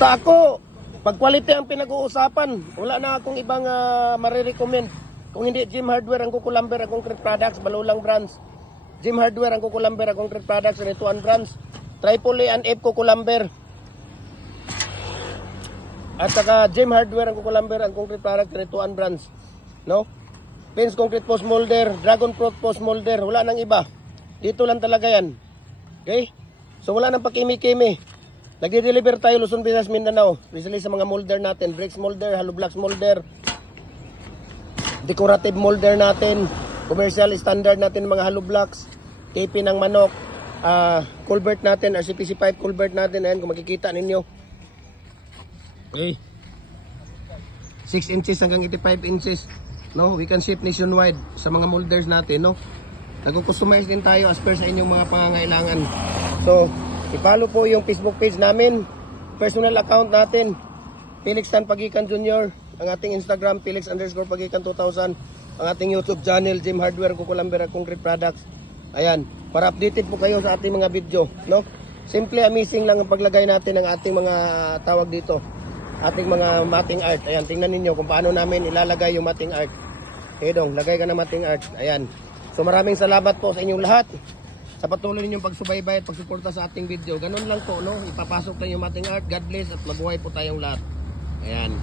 Basta ako, pag quality ang pinag-uusapan, wala na akong ibang marirecommend. Kung hindi Gym Hardware ang Kukulamber ang concrete products, Balulang brands. Gym Hardware ang Kukulamber ang concrete products, Retuan brands. Triple A and F Kukulamber. At saka Gym Hardware ang Kukulamber ang concrete products, Retuan brands. No? Pins Concrete Post Molder, Dragon Fruit Post Molder, wala nang iba. Dito lang talaga yan. Okay? So wala nang pakimi-kimi. Nagde-deliver tayo Luzon, Visayas, Mindanao. Recently sa mga molder natin, bricks molder, hollow blocks molder, decorative molder natin, commercial standard natin mga hollow blocks, KP ng manok, culvert natin, RCPC pipe culvert natin. Ayan kung makikita ninyo. Okay. 6 inches hanggang 85 inches. No, we can ship nationwide sa mga molders natin, no. Nagko-customize din tayo as per sa inyong mga pangangailangan. So, i-follow po yung Facebook page namin, personal account natin, Felix Tan Pagikan Jr., ang ating Instagram, Felix_Pagikan 2000, ang ating YouTube channel, Gym Hardware Kukulamber Concrete Products. Ayan, para updated po kayo sa ating mga video, no? Simple amazing lang ang paglagay natin ng ating mga tawag dito, ating mga matting art. Ayan, tingnan ninyo kung paano namin ilalagay yung matting art. Okay dong, lagay ka na matting art. Ayan. So maraming salamat po sa inyong lahat sa patuloy ninyong pagsubaybay at pagsuporta sa ating video. Ganun lang po, no? Ipapasok na yung matting art. God bless at mabuhay po tayong lahat. Ayan.